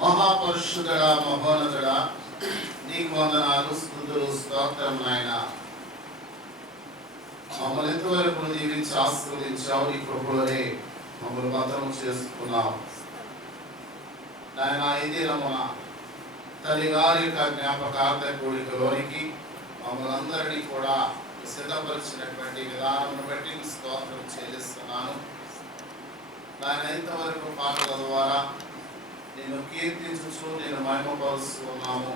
మహాపరిశుద్ధుడా, మహోన్నతుడా, నీకు వందనాలు, స్తుతులు, స్తోత్రం నాయన. మమ్మల్ని ఇంతవరకు దీవించి ఆశీర్వదించావు. నీ కృపలోనే మమ్మల్ని భద్రం చేసుకున్నావు నాయన. ఈ దినమున తల్లి గారి యొక్క జ్ఞాపకార్థ కూడికలోనికి మమ్మల్ని అందరినీ కూడా సిద్ధపరిచినటువంటి విధానం బట్టి స్తోత్రం చెల్లిస్తున్నాను నాయన. ఇంతవరకు పాటల ద్వారా నేను కీర్తించు, నేను మహిమపరుస్తున్నాము.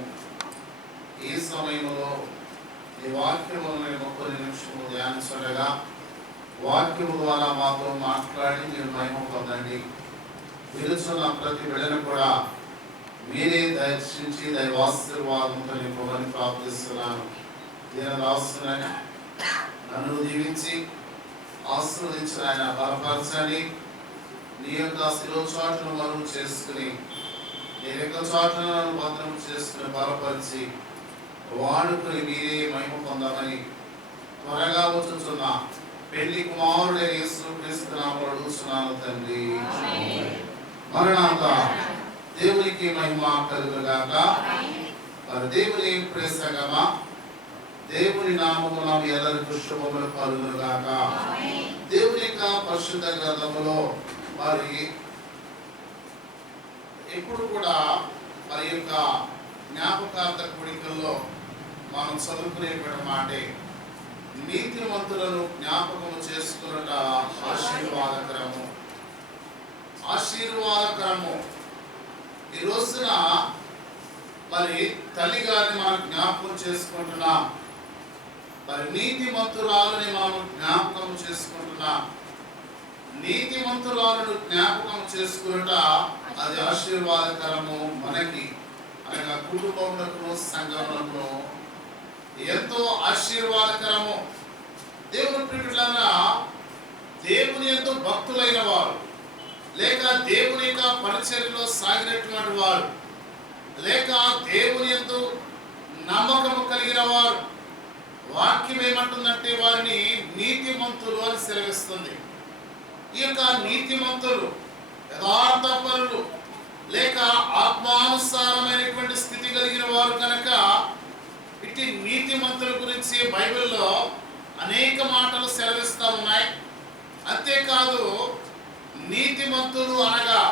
ఈ సమయంలో ఈ వాక్యమును మేము కొన్ని నిమిషములు ధ్యానించగా వాక్యము ద్వారా మాతో మాట్లాడి మీరు మహిమ పొందండి. పిలుచున్న ప్రతి బిడ్డను కూడా మీరే దర్శించి దైవాశీర్వాదంతో నింపమని ప్రార్థిస్తున్నాను. నేను రాస్తున్నాను, నన్ను దీవించి ఆశీర్వదించిన ఆయన బలపరచండి. నీ యొక్క శిరోచాటును మనం చేసుకుని నీ యొక్క చాటును భద్రం చేసుకుని బలపరిచి వాడుకుని మీరే మహిమ పొందామని త్వరగా వచ్చుచున్న పెళ్లి కుమారుడైన యేసుక్రీస్తు నామములో అడుగుచున్నాను తండ్రి. మరణాత. దేవునికి మహిమ కలుగుగాక. మరి దేవుని ప్రేసగమా, దేవుని నామమున మీ అందరికీ శుభములు కలుగుగాక. దేవుని యొక్క పరిశుద్ధ గ్రంథములో మరి ఎప్పుడు కూడా మరి యొక్క జ్ఞాపకార్థ కూడికల్లో మనం చదువుకునేటువంటి మాటే నీతిమంతులను జ్ఞాపకము చేసుకున్నట ఆశీర్వాదకరము. ఆశీర్వాదకరము. ఈ రోజున మరి తల్లి గారిని మనం జ్ఞాపకం చేసుకుంటున్నాం. మరి నీతిమంతురాలని మనం జ్ఞాపకం చేసుకుంటున్నాం. నీతిమంతురాలను జ్ఞాపకం చేసుకున్నట అది ఆశీర్వాదకరము. మనకి అనగా కుటుంబములకు, సంఘములకు ఎంతో ఆశీర్వాదకరము. దేవుని ప్రియులారా, దేవుని ఎంతో భక్తులైన వారు, లేక దేవుని యొక్క పరిచర్యలో సాగినటువంటి వారు, లేక దేవుని ఎంతో నమ్మకము కలిగిన వారు, వాక్యం ఏమంటుందంటే వారిని నీతిమంతులు అని సెలవిస్తుంది. ఈ యొక్క నీతిమంతులు యథార్థపరులు లేక ఆత్మానుసారమైనటువంటి స్థితి కలిగిన వారు కనుక ఇట్టి నీతిమంతుల గురించి బైబిల్లో అనేక మాటలు సెలవిస్తూ ఉన్నాయి. అంతేకాదు, నీతిమంతులు అనగా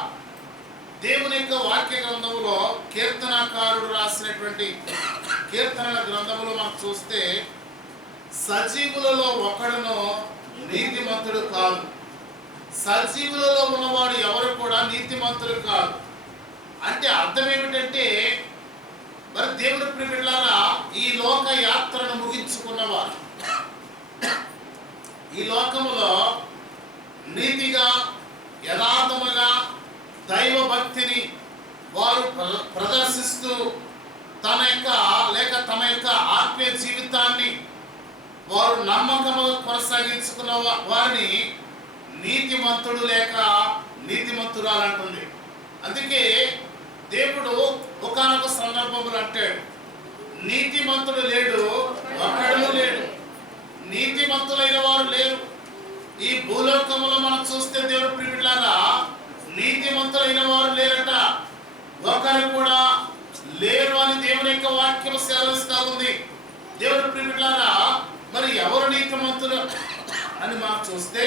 దేవుని యొక్క వాక్య గ్రంథములో కీర్తనకారుడు రాసినటువంటి కీర్తనల గ్రంథములో మనం చూస్తే సజీవులలో ఒకడును నీతిమంతుడు కాదు. సజీవులలో ఉన్నవాడు ఎవరు కూడా నీతిమంతులు కాదు. అంటే అర్థం ఏమిటంటే మరి దేవుని ప్రియులారా, ఈ లోక యాత్రను ముగించుకున్నవారు, ఈ లోకములో నీతిగా యథార్థముగా దైవ భక్తిని వారు ప్రదర్శిస్తూ తమ యొక్క ఆత్మీయ జీవితాన్ని వారు నమ్మకముగా కొనసాగించుకున్న వారిని నీతిమంతుడు లేక నీతిమంతురాలు అంటుంది. అందుకే దేవుడు ఒకానొక సందర్భంలో అంటాడు, నీతిమంతుడు లేడు, ఒక్కడు లేడు. నీతిమంతులైన వారు లేరు. ఈ భూలోకములో మనం చూస్తే దేవుడు ప్రియులారా, నీతిమంతులైన వారు లేరట, ఒకరు కూడా లేరు అని దేవుని యొక్క వాక్యం సెలవిస్తూ ఉంది. దేవుడు ప్రియులారా, మరి ఎవరు నీతిమంతులు అని మనం చూస్తే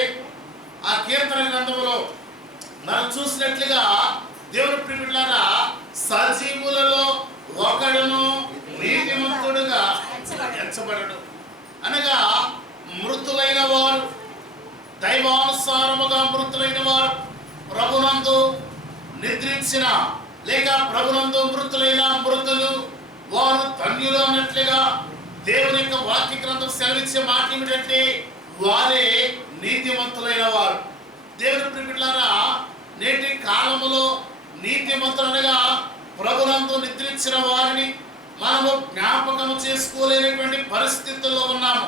ఆ కీర్తన గ్రంథంలో మనం చూసినట్లుగా దేవుని ప్రియులారా, సజీవులలో ఒకడును నీతిమంతుడుగా ఎంచబడడు. అనగా మృతులైన వారు, దైవానుసారముగా మృతులైన వారు, ప్రభునందు నిద్రించిన లేక ప్రభునందు మృతులైన మృతులు వారు ధన్యులు అన్నట్లుగా దేవుని యొక్క వాక్య గ్రంథం సెలవిచ్చే మాట ఏమిటంటే వారే నీతిమంతులైన వారు. దేవుని ప్రియులారా, నేటి కాలములో నీతిమంతులనగా ప్రభునందు నిద్రించిన వారిని మనము జ్ఞాపకం చేసుకోలేనటువంటి పరిస్థితుల్లో ఉన్నాము.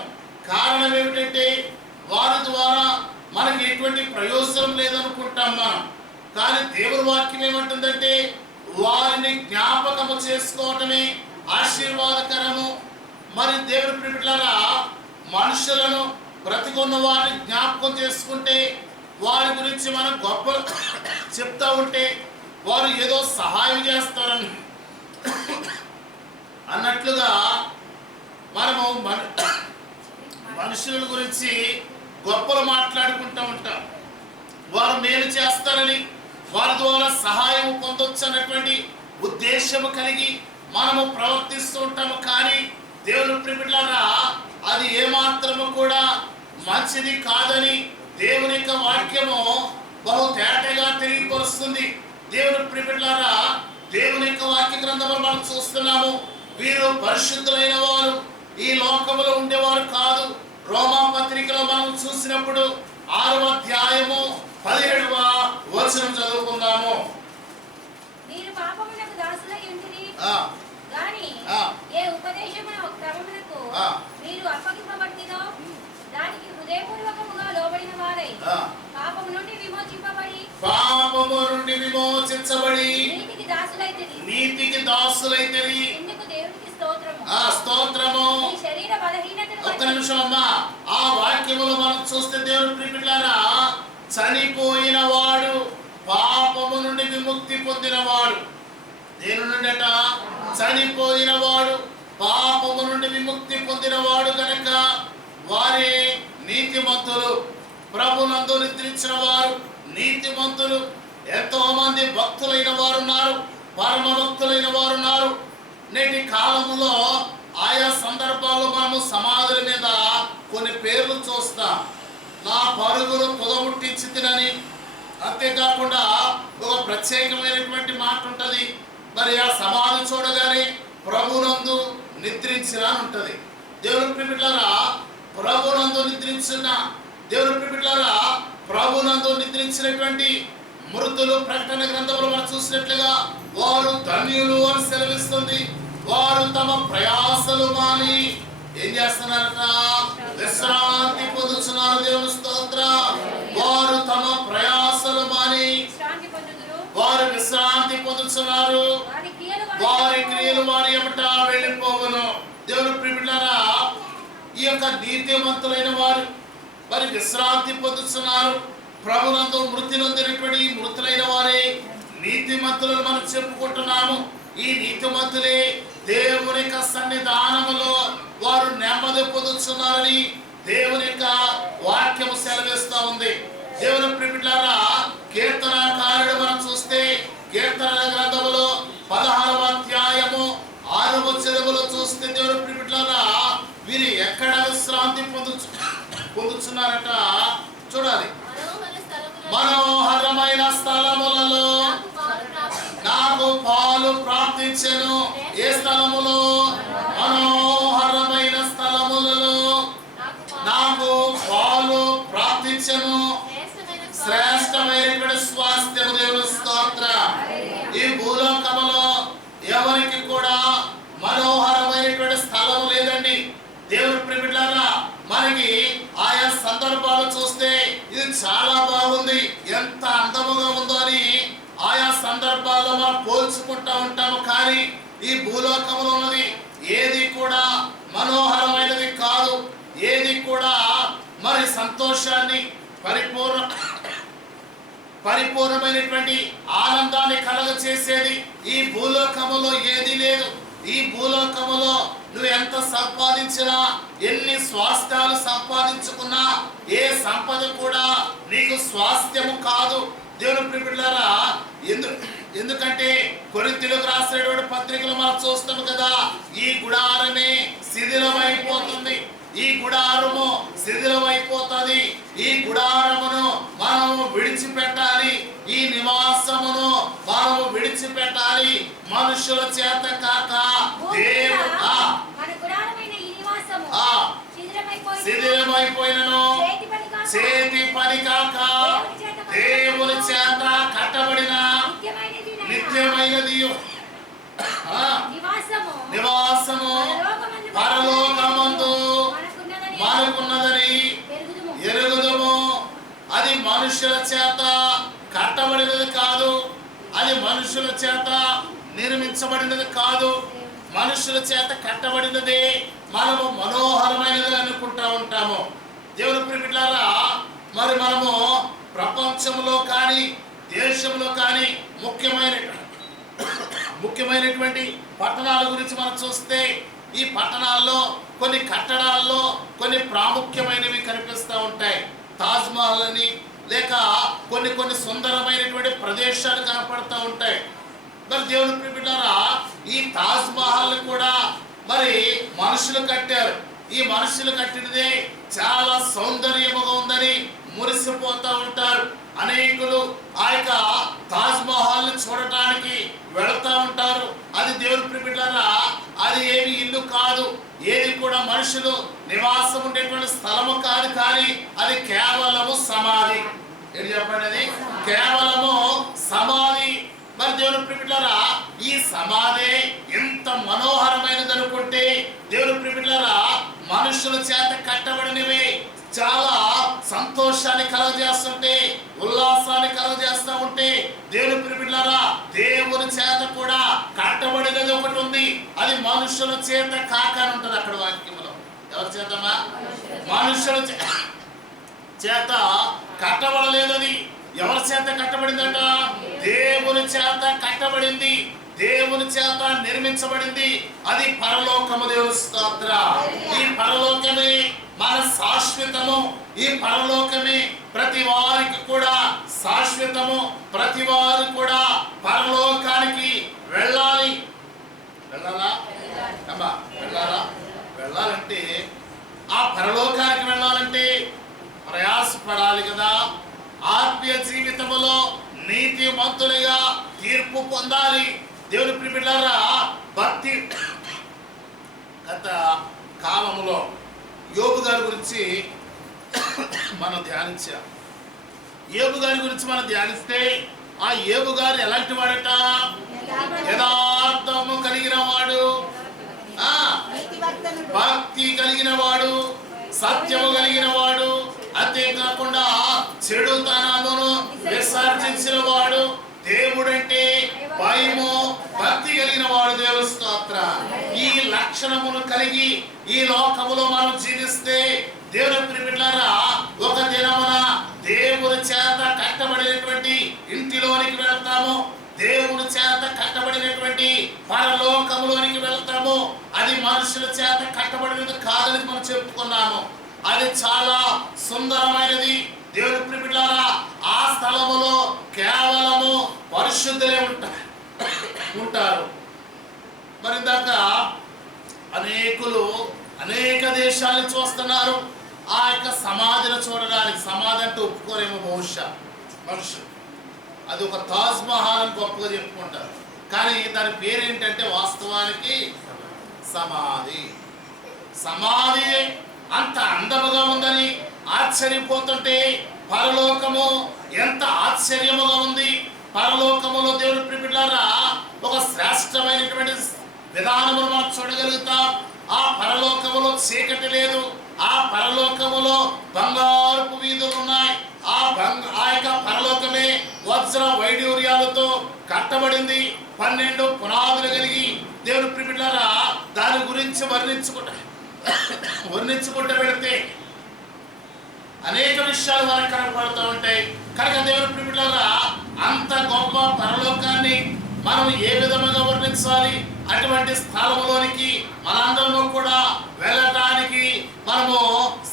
కారణం ఏమిటంటే వారి ద్వారా మనకి ఎటువంటి ప్రయోజనం లేదనుకుంటాం మనం. కానీ దేవుని వాక్యం ఏమంటుందంటే వారిని జ్ఞాపకము చేసుకోవటమే ఆశీర్వాదకరము. మరి దేవుని ప్రియులారా, మనుషులను బ్రతికున్న వారిని జ్ఞాపకం చేసుకుంటే వారి గురించి మనం గొప్ప చెప్తా ఉంటే వారు ఏదో సహాయం చేస్తారని అన్నట్లుగా మనము మనుషుల గురించి గొప్పలు మాట్లాడుకుంటూ ఉంటాం. వారు మేలు చేస్తారని, వారి ద్వారా సహాయం పొందొచ్చు అన్నటువంటి ఉద్దేశము కలిగి మనము ప్రవర్తిస్తూ ఉంటాము. కానీ దేవుని ప్రియబిడ్డలారా, అది ఏమాత్రము కూడా మంచిది కాదని దేవుని యొక్క వాక్యము బహు తేటగా తెలియపరుస్తుంది. దేవుని ప్రియబిడ్డలారా, దేవుని యొక్క వాక్య గ్రంథంలో మనం చూస్తున్నాము, వీరు పరిశుద్ధులైన వారు, ఈ లోకములో ఉండేవారు కాదు. రోమా పత్రికలో మనం చూసినప్పుడు 6వ అధ్యాయము 17వ వచనం చదువుకుందాము. మీరు పాపమునకు దాసులై ఉంటిరి గాని ఏ ఉపదేశమున క్రమమునకు మీరు అప్పగింపబడినో దానికి హృదయపూర్వకముగా లోబడిన వారై పాపము నుండి విమోచింపబడి నీతికి దాసులైతిరి. ఇందుకు దేవునికి స్తోత్రము. స్తోత్రము. ఈ శరీర బలహీనతను ఒక్క నిమిషం అమ్మా, ఆ వాక్యములో మనం చూస్తే దేవుని ప్రియబిడ్డలారా, చనిపోయిన వాడు పాపము నుండి విముక్తి పొందినవాడు. దేని నుండట? చనిపోయిన వాడు పాపము నుండి విముక్తి పొందినవాడు కనుక వారే నీతిమంతులు, ప్రభునందు నిద్రించిన వారు నీతిమంతులు. ఎంతో మంది భక్తులైన వారు ఉన్నారు, పరమ భక్తులైన వారు ఉన్నారు. నేటి కాలములో ఆయా సందర్భాల్లో మనము సమాధుల మీద కొన్ని పేర్లు చూస్తాం. నా పరుగులు పొదముట్టించితినని, అంతేకాకుండా ఒక ప్రత్యేకమైనటువంటి మాట ఉంటుంది. మరి ఆ సమాధి చూడగానే ప్రభునందు నిద్రించిన ఉంటుంది. దేవుని ప్రియబిడ్డలారా, ప్రభునందు నిద్రించిన దేవుని ప్రియబిడ్డలారా, ప్రభునందు నిద్రించినటువంటి మృతులు ప్రకటన గ్రంథంలో మనం చూసినట్లుగా వారు ధన్యులు అని సెలవిస్తుంది. వారు తమ ప్రయాసలు మాని ఏం చేస్తున్నారట? విశ్రాంతి పొందుతున్నారు. దేవుని స్తోత్ర. వారు తమ ప్రయాసలు మాని వారు విశ్రాంతి పొందుతున్నారు. వారి క్రియలు వారి ఎమ్మట వెళ్ళిపోవును. దేవుని ప్రియబిడ్డలారా, ఈ యొక్క నీతిమంతులైన వారు మరి విశ్రాంతి పొందుతున్నారు. ప్రభునందు మృతి నొందినటువంటి మృతులైన వారే నీతిమంతులను మనం చెప్పుకుంటున్నాము. ఈ నీతిమంతులే దేవుని యొక్క సన్నిధానములో వారు నెమ్మది పొందుతున్నారని దేవుని యొక్క వాక్యము సెలవిస్తూ ఉంది. దేవుని ప్రియబిడ్డలారా, కీర్తనకారుడు మనం చూస్తే కీర్తనల గ్రంథములో 16వ అధ్యాయము 6వ వచనములో చూస్తే దేవుని ప్రియబిడ్డలారా, వీరు ఎక్కడ విశ్రాంతి పొందుతున్నారట చూడాలి. మనోహరమైన స్థలములలో నాకు పాలు ప్రాప్తించెను. ఏ స్థలములో? మనోహరమైన స్థలములలో నాకు పాలు ప్రాప్తించెను. శ్రేష్టమైనటువంటి స్వాస్థ్యము. దేవుని స్తోత్ర. ఈ భూలోకములో ఎవరికి కూడా మనోహరమైనటువంటి స్థలం లేదండి. దేవుని ప్రియబిడ్డలారా, మనకి ఆయా సందర్భాలు చూస్తే ఇది చాలా బాగుంది, ఎంత అందముగా ఉందో అని ఆయా సందర్భాల్లో మనం పోల్చుకుంటూ ఉంటాము. కానీ ఈ భూలోకంలో ఉన్నది ఏది కూడా మనోహరమైనది కాదు. ఏది కూడా మరి సంతోషాన్ని పరిపూర్ణమైనటువంటి ఆనందాన్ని కలగచేసేది ఈ భూలోకములో ఏది లేదు. ఈ భూలోకములో నువ్వు ఎంత సంపాదించినా, ఎన్ని స్వాస్థ్యాలు సంపాదించుకున్నా, ఏ సంపద కూడా నీకు స్వాస్థ్యము కాదు. దేవుని ప్రియబిడ్డలారా, ఎందుకంటే కొరింథీయులకు రాసినటువంటి పత్రికలు మనం చూస్తాము కదా, ఈ గుడారమే శిథిలమైపోతుంది. ఈ గుడారము శిథిలమైపోతుంది. ఈ గుడారమును మనము విడిచిపెట్టాలి. ఈ నివాసమును మనము విడిచిపెట్టాలి. మనుషుల చేత కాక దేవుడు శిథిలమైపోయినను చేతి పని కాక దేవుని చేత కట్టబడిన నిత్యమైనది నివాసము పరలోకమందు మనకున్నదని ఎరుగుదుము. అది మనుషుల చేత కట్టబడినది కాదు. అది మనుషుల చేత నిర్మించబడినది కాదు. మనుషుల చేత కట్టబడినదే మనము మనోహరమైనది అనుకుంటా ఉంటాము. దేవుని ప్రియబిడ్డలారా, మరి మనము ప్రపంచంలో కానీ దేశంలో కానీ ముఖ్యమైనటువంటి పట్టణాల గురించి మనం చూస్తే ఈ పట్టణాల్లో కొన్ని కట్టడాల్లో కొన్ని ప్రాముఖ్యమైనవి కనిపిస్తూ ఉంటాయి. తాజ్ మహల్ అని లేక కొన్ని సుందరమైనటువంటి ప్రదేశాలు కనపడుతూ ఉంటాయి. మరి దేవుని బిడ్డలారా, ఈ తాజ్ మహల్ కూడా మరి మనుషులు కట్టారు. ఈ మనుషులు కట్టినదే చాలా సౌందర్యముగా ఉందని మురిసిపోతూ ఉంటారు. అనేకులు ఆ యొక్క తాజ్ మహల్ చూడటానికి వెళతా ఉంటారు. అది దేవుని బిడ్డలారా, అది ఏమి ఇల్లు కాదు, ఏది కూడా మనుషులు నివాసం ఉండేటువంటి స్థలము కాదు, కానీ అది కేవలము సమాధి. ఏంటి చెప్పండి, అది కేవలము సమాధి. మరి దేవుని బిడ్డలారా, ఈ సమాధి ఎంత మనోహరమైనది అనుకుంటే, దేవుని బిడ్డలారా, మనుషుల చేత కట్టబడినవి చాలా సంతోషాన్ని కలుగజేస్తుంటే, ఉల్లాసాన్ని కలుగజేస్తూ ఉంటే, దేవుని బిడ్డలారా, దేవుని చేత కూడా కట్టబడినది ఒకటి ఉంది. అది మనుషుల చేత కాకని ఉంటుంది అక్కడ వాక్యంలో. ఎవరి చేతమా? మనుషుల చేత కట్టబడలేదని. ఎవరి చేత కట్టబడిందట? దేవుని చేత కట్టబడింది, దేవుని చేత నిర్మించబడింది. అది పరలోకము. దేవుని స్తోత్ర. ఈ పరలోకమే మన శాశ్వతము. ఈ పరలోకమే ప్రతి వారికి కూడా శాశ్వతము. ప్రతి వారు కూడా పరలోకానికి వెళ్ళాలి. వెళ్ళాలా అమ్మా? వెళ్ళాలంటే, ఆ పరలోకానికి వెళ్ళాలంటే ప్రయాసపడాలి కదా. ఆత్మీయ జీవితములో నీతిమంతులుగా తీర్పు పొందాలి. దేవుని ప్రియమిత్రులారా, భక్తి గత కాలంలో యోబు గారి గురించి మనం ధ్యానించాం. యోబు గారి గురించి మనం ధ్యానిస్తే, ఆ యోబు గారు ఎలాంటి వాడట? యథార్థము కలిగిన వాడు, భక్తి కలిగిన వాడు, సత్యము కలిగిన వాడు, అంతేకాకుండా చెడుతనమును విసర్జించిన వాడు, దేవుడంటే భయము భక్తి కలిగిన వాడు. దేవుని స్తోత్ర. ఈ లక్షణమును కలిగి ఈ లోకములో మనం జీవిస్తే, దేవుని బిడ్డలారా, ఒక దినమున దేవుని చేత కట్టబడినటువంటి ఇంటిలోనికి వెళ్తాము. దేవుని చేత కట్టబడినటువంటి పరలోకములోనికి వెళ్తాము. అది మనుషుల చేత కట్టబడినది కాదని మనం చెప్పుకున్నాము. అది చాలా సుందరమైనది. దేవుని బిడ్డలారా, ఆ స్థలములో కేవలము పరిశుద్ధులే ఉంటారు. మరి దాకా అనేకులు అనేక దేశాలు చూస్తున్నారు ఆ యొక్క సమాధిని చూడడానికి. సమాధి అంటే ఒప్పుకోరేమో బహుశా మనుషులు. అది ఒక తాజ్ మహల్ అని గొప్పగా చెప్పుకుంటారు, కానీ దాని పేరేంటంటే వాస్తవానికి సమాధి. సమాధి అంత అందముగా ఉందని ఆశ్చర్యపోతుంటే, పరలోకము ఎంత ఆశ్చర్యముగా ఉంది. పరలోకములో దేవుని ప్రియమిత్రులారా, ఒక శ్రేష్టమైనటువంటి విధానమును మనం చూడగలుగుతాం. ఆ పరలోకములో చీకటి లేదు. ఆ పరలోకములో బంగారపు వీధులు ఉన్నాయి. ఆ యొక్క పరలోకమే వజ్ర వైడూర్యాలతో కట్టబడింది. 12 పునాదులు కలిగి దేవుని ప్రియమిత్రులారా, దాని గురించి వర్ణించుకుంటూ పెడితే అనేక విషయాలు మనకు కనపడుతూ ఉంటాయి. కనుక దేవుని ప్రియమిత్రులారా, అంత గొప్ప పరలోకాన్ని మనం ఏ విధంగా వర్ణించాలి? అటువంటి స్థలంలోనికి మనందరము కూడా వెళ్ళటానికి మనము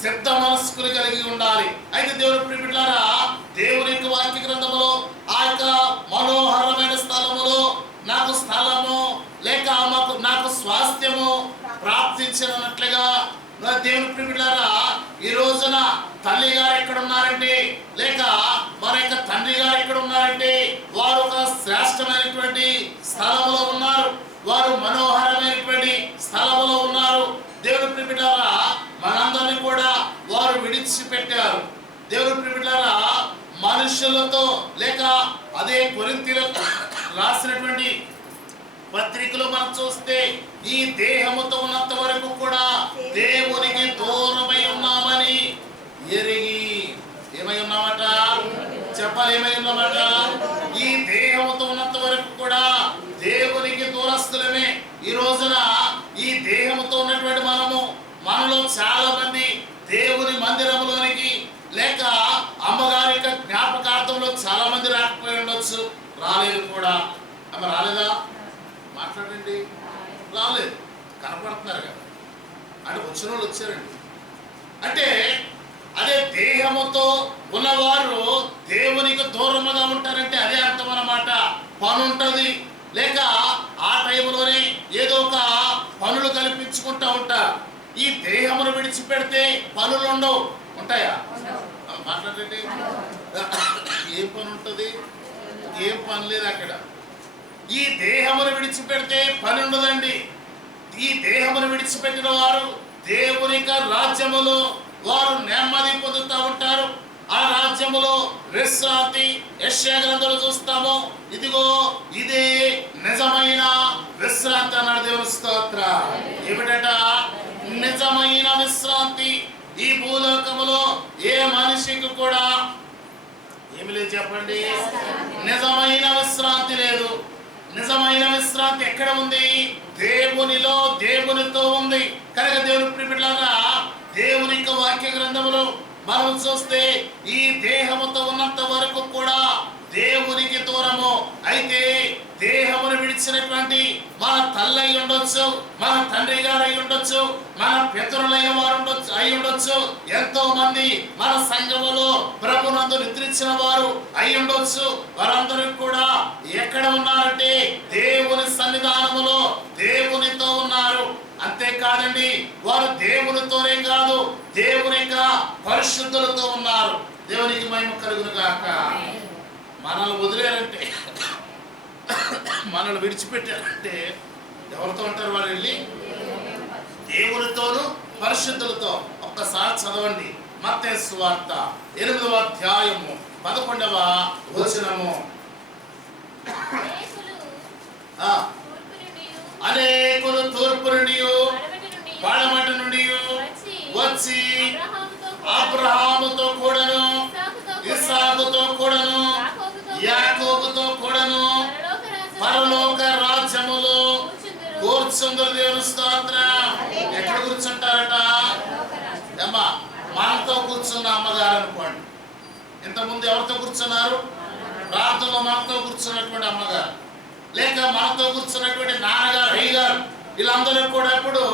సిద్ధ మనస్కులు కలిగి ఉండాలి. అయితే దేవుని ప్రియమిత్రులారా, దేవుని యొక్క వాక్య గ్రంథములో ఆ యొక్క మనోహరమైన స్థలములో నాకు స్థలము లేక నాకు స్వాస్థ్యము ప్రాప్తించినట్లుగా, దేవుని ప్రియమిత్రులారా, ఈ రోజున తల్లి గారు ఎక్కడ ఉన్నారంటే, లేక మన యొక్క తండ్రి గారు ఎక్కడ ఉన్నారంటే, వారు ఒక శ్రేష్టమైనటువంటి స్థలంలో ఉన్నారు. వారు మనోహరమైనటువంటి స్థలంలో ఉన్నారు. దేవుని ప్రియమిత్రులారా, మనందరినీ కూడా వారు విడిచిపెట్టారు. దేవుని ప్రియమిత్రులారా, మనుషులతో లేక అదే కొరింథీయులు రాసినటువంటి పత్రికలో మనం చూస్తే, ఈ దేహముతో ఉన్నంత వరకు కూడా దేవునికి దూరమై ఉన్నామని ఎరిగి. ఏమై ఉన్నామట? చెప్పాలి, ఏమై ఉన్నామట? ఈ దేహముతో ఉన్నంత వరకు కూడా దేవునికి దూరస్తులమే. ఈ రోజున ఈ దేహముతో ఉన్నటువంటి మనలో చాలా మంది దేవుని మందిరంలోనికి లేక అమ్మగారి యొక్క జ్ఞాపకార్థంలో చాలా మంది రాకపోయి ఉండొచ్చు, రాలేదు కూడా. ఆమె రాలేదా? మాట్లాడండి. రాలేదు, కనపడుతున్నారు కదా. అంటే వచ్చిన వాళ్ళు వచ్చారండి. అంటే అదే దేహముతో ఉన్నవారు దేవునికి దూరముగా ఉంటారంటే అదే అర్థం అన్నమాట. పని ఉంటుంది, లేక ఆ టైంలోనే ఏదో ఒక పనులు కల్పించుకుంటూ ఉంటారు. ఈ దేహమును విడిచిపెడితే పనులు ఉండవు. ఉంటాయా? మాట్లాడండి. ఏం పని ఉంటుంది? ఏం పని లేదు అక్కడ. ఈ దేహమును విడిచిపెడితే పని ఉండదండి. ఈ దేహమును విడిచిపెట్టిన వారు దేవుని రాజ్యములో వారు నెమ్మది పొందుతూ ఉంటారు. ఆ రాజ్యములో విశ్రాంతి. యెషయా గ్రంథంలో చూస్తాము, ఇదిగో ఇదే నిజమైన విశ్రాంతి అన్నాడు. దేవుని స్తోత్రం. ఏమిటట? నిజమైన విశ్రాంతి. ఈ భూలోకములో ఏ మనిషికి కూడా ఏమి లేదు చెప్పండి, నిజమైన విశ్రాంతి లేదు. నిజమైన విశ్రాంతి ఎక్కడ ఉంది? దేవునిలో, దేవునితో ఉంది. కనుక దేవుని ప్రియబిడ్డలారా, దేవుని యొక్క వాక్య గ్రంథములో మనం చూస్తే ఈ దేహముతో ఉన్నంత వరకు కూడా దేవునికి దూరము. అయితే దేహమును విడిచినటువంటి మన తల్లి అయి ఉండొచ్చు, మన తండ్రి గారు అయి ఉండొచ్చు, మన పితరులైన వారు అయి ఉండొచ్చు, ఎంతో మంది మన సంఘములో ప్రభునందు నిద్రించిన వారు అయి ఉండొచ్చు. వారందరూ కూడా ఎక్కడ ఉన్నారంటే దేవుని సన్నిధానములో దేవునితో ఉన్నారు. అంతేకాదండి, వారు దేవునితోనే కాదు, దేవుని యొక్క పరిశుద్ధులతో ఉన్నారు. దేవునికి మహిమ కలుగును గాక. మనల్ని వదిలేరంటే, మనల్ని విడిచిపెట్టారంటే ఎవరితో ఉంటారు వారు? వెళ్ళి దేవునితోనూ పరిశుద్ధులతో. ఒక్కసారి చదవండి మత్తయి సువార్త 8వ అధ్యాయము 11వ వచనము. అనేకులు తూర్పు నుండి పడమటి నుండి వచ్చి అబ్రహాముతో కూడాను, ఇస్సాకుతో కూడాను, యాకోబుతో కూడాను పరలోక రాజ్యములో కూర్చుందరు. దేవుని స్తోత్రం. ఎక్కడ కూర్చుంటారట? అమ్మా, మనతో కూర్చున్న అమ్మగారు అనుకోండి. ఇంతకుముందు ఎవరితో కూర్చున్నారు? ప్రార్థనలో మనతో కూర్చున్నటువంటి అమ్మగారు, లేక మనతో కూర్చున్నటువంటి నాన్నగారు, అయ్యగారు, వీళ్ళందరూ కూడా ఇప్పుడు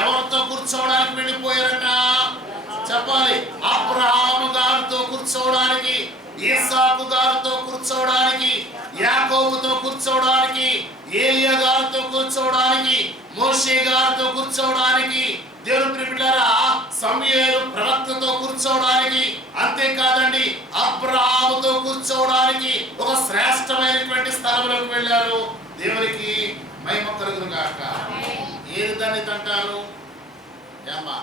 ఎవరితో కూర్చోవడానికి వెళ్ళిపోయారట చెప్పాలి. అబ్రహాము గారితో కూర్చోవడానికి, ఇస్సాకు గారితో కూర్చోవడానికి, యాకోబుతో కూర్చోవడానికి, ఏలియా గారితో కూర్చోవడానికి, మోషే గారితో కూర్చోవడానికి, దేవుని ప్రియబిడ్డలారా సమూయేలు ప్రవక్తతో కూర్చోవడానికి, అంతేకాదండి అబ్రహాముతో కూర్చోవడానికి ఒక శ్రేష్టమైనటువంటి స్థలంలోకి వెళ్ళారు. దేవునికి మహిమ కలుగును గాక. ఏది దాన్ని అంటారు? ఏమ్మా,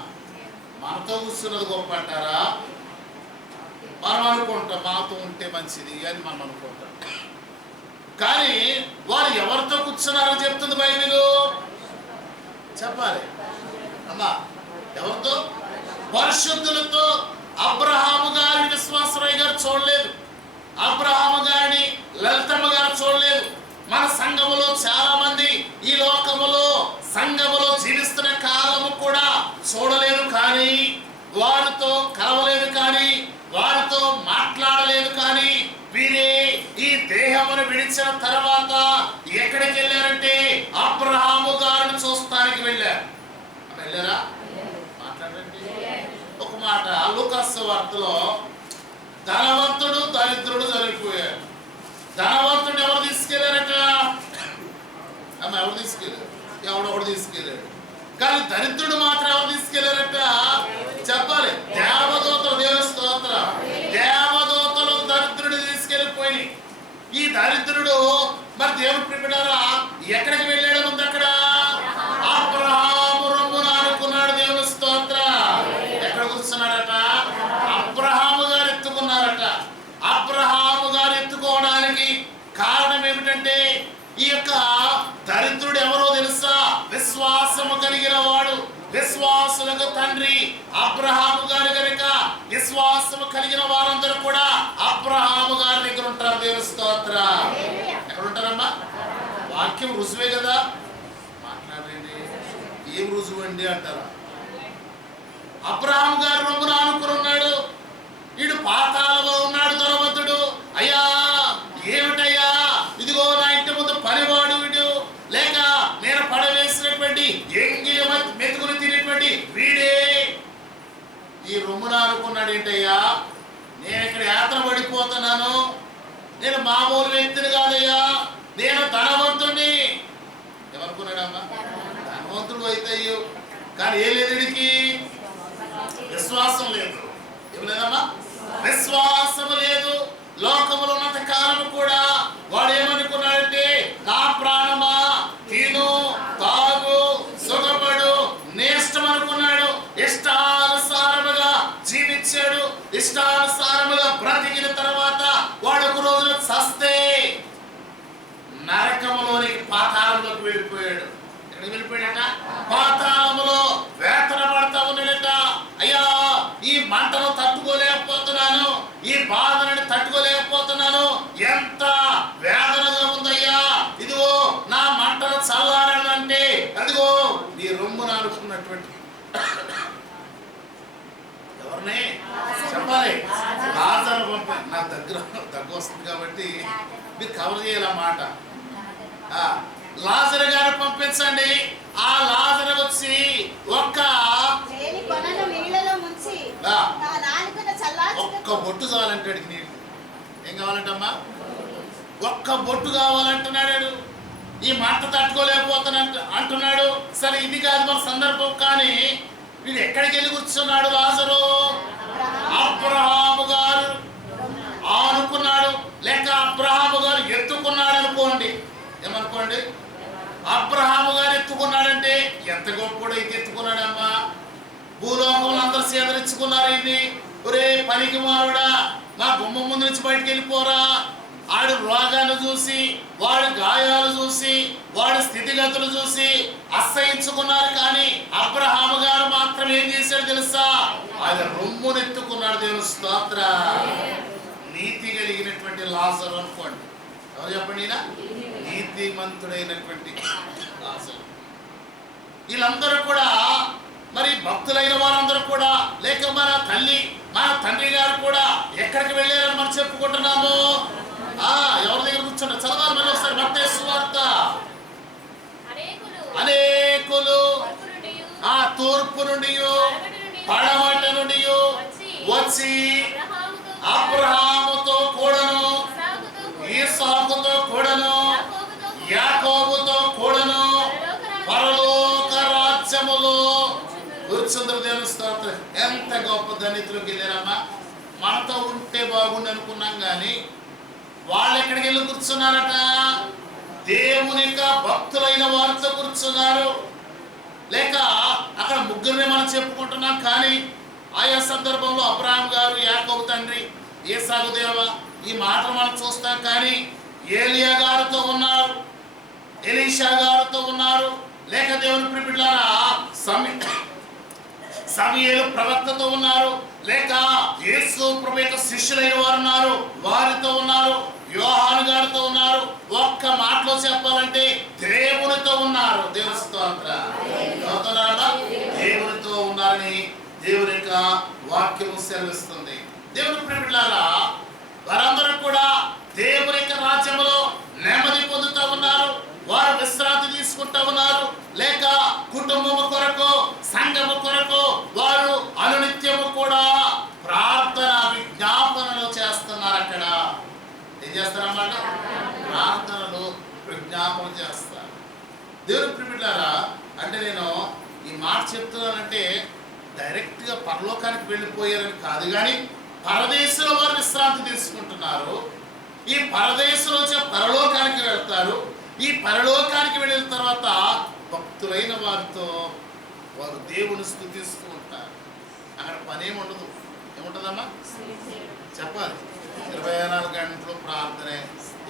మనతో కూర్చున్నది గొప్ప అంటారా? మనం అనుకుంటాం మనతో ఉంటే మంచిది అని మనం అనుకుంటాం. కానీ వారు ఎవరితో కూర్చున్నారని చెప్తుంది బైబిలు. చెప్పాలి అమ్మా, ఎవరితో? పరిశుద్ధులతో. అబ్రహాము గారి విశ్వాసరాయ్ గారు చూడలేదు, అబ్రహాము గారిని లలితమ్మ గారు చూడలేదు. మన సంఘములో చాలా మంది ఈ లోకములో సంఘములో జీవిస్తున్న కాలము కూడా చూడలేదు, కానీ వారితో కలవలేదు, కానీ వారితో మాట్లాడలేదు. కానీ వీరే ఈ దేహమును విడిచిన తర్వాత ఎక్కడికి వెళ్ళారంటే అబ్రహాము గారిని చూస్తానికి వెళ్ళారు. వెళ్ళారా? మాట్లాడండి. ఒక మాట, లూకాసు వార్తలో ధనవంతుడు దరిద్రుడు జరిగిపోయారు. ధనవంతుడు ఎవరు తీసుకెళ్లారట? అమ్మ, ఎవరు తీసుకెళ్ళారు? ఎవడొకడు తీసుకెళ్ళాడు. కానీ దరిద్రుడు మాత్రం ఎవరు తీసుకెళ్లారట చెప్పాలి. దేవదూతలు. దేవుని స్తోత్రం. దేవదూతలు దరిద్రుడు తీసుకెళ్ళిపోయి, ఈ దరిద్రుడు మరి దేవుని ప్రియబిడ్డలారా ఎక్కడికి వెళ్ళాడు? ముందు అక్కడ అబ్రహాము రొమ్మున అనుకున్నాడు. దేవుని స్తోత్రం. ఎక్కడ కూర్చున్నాడట? అబ్రహాము గారు ఎత్తుకున్నారట. అబ్రహాము గారు ఎత్తుకోవడానికి కారణం ఏమిటంటే ఈ యొక్క దరిద్రుడు ఎవరో తెలుసా? విశ్వాసము కలిగిన వాడు, విశ్వాసులకు తండ్రి అబ్రహాము గారు కనుక విశ్వాసము కలిగిన వారందరూ కూడా అబ్రహాము గారి దగ్గర ఉంటారు. దేవుని స్తోత్రం. ఎక్కడ ఉంటారమ్మా? వాక్యం రుజువే కదా. మాట్లాడండి. ఏం రుజువు అండి అంటారా? అబ్రహాము గారు రొమ్మున ఆనుకుని ఉన్నాడు. వీడు పాతాళంలో ఉన్నాడు ధనవంతుడు. అయ్యా ఏమిటయ్యా, ఇదిగో నా ఇంటి ముందు ఏమనుకున్నాడు ఏంటయ్యా, నేను ఇక్కడ యాత్ర పడిపోతున్నాను, నేను మామూలు వ్యక్తిని కాదయ్యా, నేను ధనవంతుణ్ణి. ఏమనుకున్నాడమ్మా? ధనవంతుడు అయితే అయ్యో, కానీ ఏ లేదు వీడికి? విశ్వాసం లేదు. ఏం లేదమ్మా? విశ్వాసం లేదు. లోకములో ఉన్నంత కాలం కూడా వాడు ఏమనుకున్నాడంటే, నా ప్రాణమా తిను తాగు సుఖపడు నీ ఇష్టం అనుకున్నాడు. ఇష్టానుసారముగా జీవించాడు. ఇష్టానుసారముగా బ్రతికిన తర్వాత వాడు ఒక రోజున చస్తే నరకములోనికి పాతాళంలోకి వెళ్ళిపోయాడు. ఎక్కడికి వెళ్ళిపోయాడట? పాతాళములో వేతన పడతా ఉన్నాడట. అయ్యా, ఈ మంటను తట్టుకోలేకపోతున్నాను, ఈ బాధను తట్టుకోలేకపోతున్నాను, ఎంత వేదనగా ఉందయ్యా, ఇదిగో నా మంటను చల్లారాలంటే అదిగో నీ రొమ్మును అనుకున్నటువంటి ఎవరిని చెప్పాలి? లాజరు పంపి. నా దగ్గర వస్తుంది కాబట్టి మీరు కవర్ చేయాలన్నమాట. లాజరు గారు పంపించండి. ఆ లాజరు వచ్చి ఒక్క బొట్టు చాలంటాడు. నీళ్ళు ఏం కావాలంటమ్మా? ఒక్క బొట్టు కావాలంటున్నాడు. ఈ మంట తట్టుకోలేకపోతున్నా అంటున్నాడు. సరే, ఇది కాదు మన సందర్భం. కానీ వీడు ఎక్కడికి వెళ్ళి కూర్చున్నాడు? లాజరు అబ్రహాము గారు ఆనుకున్నాడు, లేక అబ్రహాము గారు ఎత్తుకున్నాడు అనుకోండి. ఏమనుకోండి? అబ్రహాము గారు ఎత్తుకున్నాడంటే ఎంత గొప్పడైతే ఎత్తుకున్నాడమ్మా. భూలోకంలో అందరూ సేదరించుకున్నారు. ఇది ఒరే పనికి మారుడా, మా గుమ్మ ముందు నుంచి బయటికి వెళ్ళిపోరా. ఆడు రోగాలు చూసి, వాడి గాయాలు చూసి, వాడి స్థితిగతులు చూసి అసహించుకున్నారు. కానీ అబ్రహాము గారు మాత్రం ఏం చేశాడు తెలుసా? ఆయన రొమ్మునెత్తుకున్నాడు. దేవుని స్తోత్ర. నీతి కలిగినటువంటి లాజరు అనుకోండి. ఎవరు చెప్పండి? నీతిమంతుడైనటువంటి లాజరు. వీళ్ళందరూ కూడా మరి భక్తులైన వారందరూ కూడా, లేక మన తల్లి మన తండ్రి గారు కూడా ఎక్కడికి వెళ్ళారని మనం చెప్పుకుంటున్నాము. ఎవరి దగ్గర కూర్చుంటారు? చదవాలి మళ్ళీ ఒకసారి. మత్తయి సువార్త. అనేకులు తూర్పు నుండి పడమట నుండి వచ్చి అబ్రహాముతో కూడాను, ఈసాకుతో కూడాను, యాకోబుతో కూడాను పరలోక రాజ్యములో కూర్చుందరు. దేవుని స్తోత్రం. ఎంత గొప్ప ధనికులకు వెళ్ళారమ్మా. మనతో ఉంటే బాగుండి అనుకున్నాం, కానీ వాళ్ళు ఎక్కడికి వెళ్ళి కూర్చున్నారట? దేవుని యొక్క భక్తులైన వారితో కూర్చున్నారు. లేక అక్కడ ముగ్గురిని మనం చెప్పుకుంటున్నాం, కానీ ఆయా సందర్భంలో అబ్రహాం గారు, యాకోబు తండ్రి, ఈసాకు దేవ ఈ మాటలు మనం చూస్తాం. కానీ ఏలియా గారితో ఉన్నారు, ఎలీషా గారితో ఉన్నారు, లేక దేవుని ప్రియులారా సమూయేలు ప్రవక్తతో ఉన్నారు, లేక యేసు ప్రభు యొక్క శిష్యులైన వారు ఉన్నారు, వారితో ఉన్నారు, యోహాను గారితో ఉన్నారు. ఒక్క మాటలో చెప్పాలంటే దేవునితో ఉన్నారు. దేవుని స్తోత్రం. దేవునితో ఉన్నారని దేవుని యొక్క వాక్యము సెలవిస్తుంది. దేవుని ప్రియులారా, వారందరూ కూడా దేవుని యొక్క రాజ్యములో నెమ్మది పొందుతూ ఉన్నారు. వారు విశ్రాంతి తీసుకుంటూ ఉన్నారు. లేక కుటుంబము కొరకు, సంఘము కొరకు వారు అనునిత్యము కూడా ప్రార్థన విజ్ఞాపనలు చేస్తున్నారు. అక్కడ ఏం చేస్తారన్నమాట? ప్రార్థనలు విజ్ఞాపన చేస్తారు. దేవుని ప్రియులారా, అంటే నేను ఈ మాట చెప్తున్నానంటే డైరెక్ట్గా పరలోకానికి వెళ్ళిపోయారని కాదు, కానీ పరదేశంలో వారు విశ్రాంతి తీసుకుంటున్నారు. ఈ పరదేశంలో పరలోకానికి వెళ్తారు. ఈ పరలోకానికి వెళ్ళిన తర్వాత భక్తులైన వారితో వారు దేవుని స్తుతిస్తూ ఉంటారు. అక్కడ పనేమి ఉండదు. ఏముంటుందమ్మా? చెప్పాలి. 24 గంటలు ప్రార్థనే.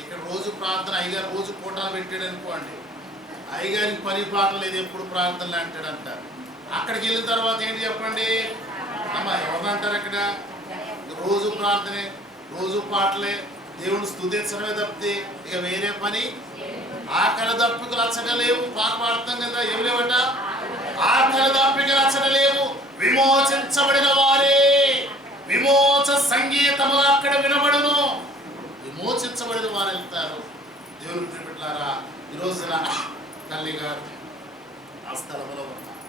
ఇక్కడ రోజు ప్రార్థన. అయ్యగారు రోజు పూటలు పెట్టాడు అనుకోండి, అయ్యగారికి పని పాట లేదు, ఎప్పుడు ప్రార్థనలు అంటాడంట. అక్కడికి వెళ్ళిన తర్వాత ఏంటి చెప్పండి అమ్మా? ఎవరంటారు అక్కడ? రోజు ప్రార్థనే, రోజు పాటలే, దేవుని స్తుతించడమే తప్పితే ఇక వేరే పని. ఆకలి దప్పికలు అచ్చట లేవు. పాట పాడతాం కదా, ఏమి లేవట? ఆకలి దప్పికలు అచ్చట లేవు. విమోచించబడిన వారే విమోచ సంగీతములు అక్కడ వినబడును. విమోచించబడిన వారు వెళ్తారు. దేవుని ప్రియలారా, ఈ రోజున తల్లి గారు ఆ స్థలంలో ఉన్నారు.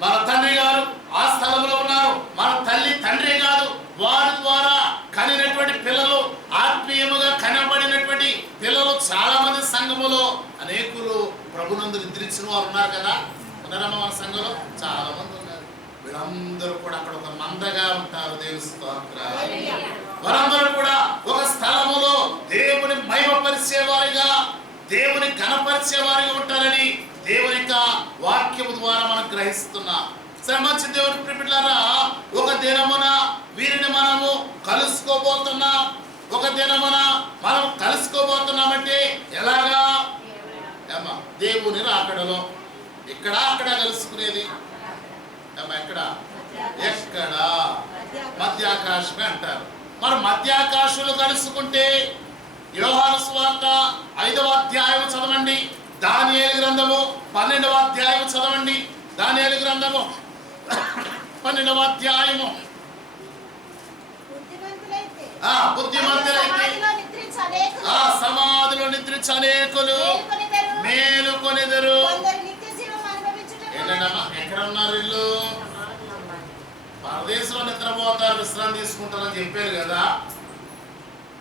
మన తండ్రి గారు ఆ స్థలంలో ఉన్నారు. మన తల్లి తండ్రి కాదు, వారి ద్వారా కనినటువంటి పిల్లలు, ఆత్మీయముగా కనబడినటువంటి పిల్లలు చాలా మంది సంఘములో అనేకులు ప్రభునందు నిద్రించిన వారు ఉన్నారు కదా. ఉన్నారమ్మా మన సంఘంలో చాలా మంది ఉన్నారు. వీళ్ళందరూ కూడా అక్కడ ఒక మందగా ఉంటారు. దేవుని స్తోత్రం. వారందరూ కూడా ఒక స్థలములో దేవుని మహిమపరిచేవారిగా, దేవుని ఘనపరిచేవారిగా ఉంటారని దేవుని యొక్క వాక్యము ద్వారా మనం గ్రహిస్తున్నాం. సరే, మంచి దేవుని ప్రియులారా, ఒక దినమున వీరిని మనము కలుసుకోబోతున్నాం. ఒక దినమున మనం కలుసుకోబోతున్నామంటే ఎలాగా? దేవుని రాకడలో. ఇక్కడ అక్కడ కలుసుకునేది ఎక్కడ? ఎక్కడ? మధ్యాకాశమే అంటారు. మరి మధ్యాకాశంలో కలుసుకుంటే యోహాను సువార్త 5వ అధ్యాయం చదవండి. దానియేలు గ్రంథము 12వ అధ్యాయం చదవండి. దానియేలు గ్రంథము 12వ అధ్యాయము. బుద్ధిమంతులైతే సమాధిలో నిద్రించు అనేకులు మేలుకొనెదరు. ఏంటమ్మా, ఎక్కడ ఉన్నారు వీళ్ళు? పరదేశంలో నిద్రపోతారు, విశ్రాంతి తీసుకుంటారని చెప్పారు కదా.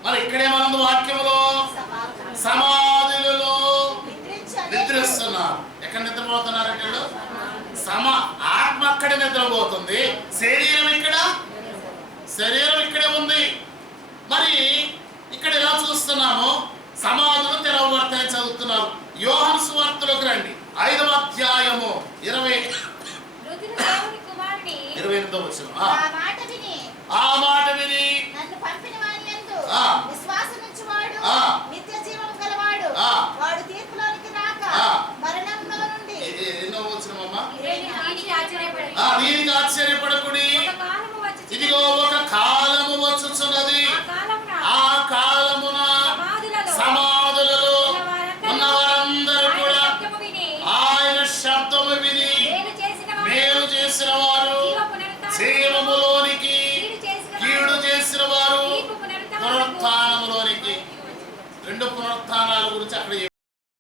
మరి ఇక్కడేమన్నా వాక్యంలో సమాధులలో నిద్రిస్తున్నారు. ఎక్కడ నిద్రపోతున్నారంటే ఆత్మ అక్కడే నిద్రపోతుంది, శరీరం ఇక్కడే ఉంది. మరి ఇక్కడ ఎలా చూస్తున్నాము? సమాధులు తెరవబడతాయని చదువుతున్నారు. యోహాను సువార్తలోకి రండి. 5వ అధ్యాయము 28వ వచనం. ఆ మాట విని నన్ను పంపిన వాని యందు విశ్వాసముంచువాడు నిత్య జీవం గలవాడు. వాడు తీర్పులోనికి రాక మరణంలో నుండి. ఎన్నో వచనమమ్మా? దీనికి ఆశ్చర్యపడకుడి. ఇదిగో ఒక కాలము వచ్చుచున్నది. ఆ కాలమున సమాధులలో ఉన్న వారందరూ కూడా ఆయన శబ్దము విని మేలు చేసిన వారు జీవములోనికి, కీడు చేసిన వారు పునరుత్థానములోనికి. 2 పునరుత్థానాల గురించి అక్కడ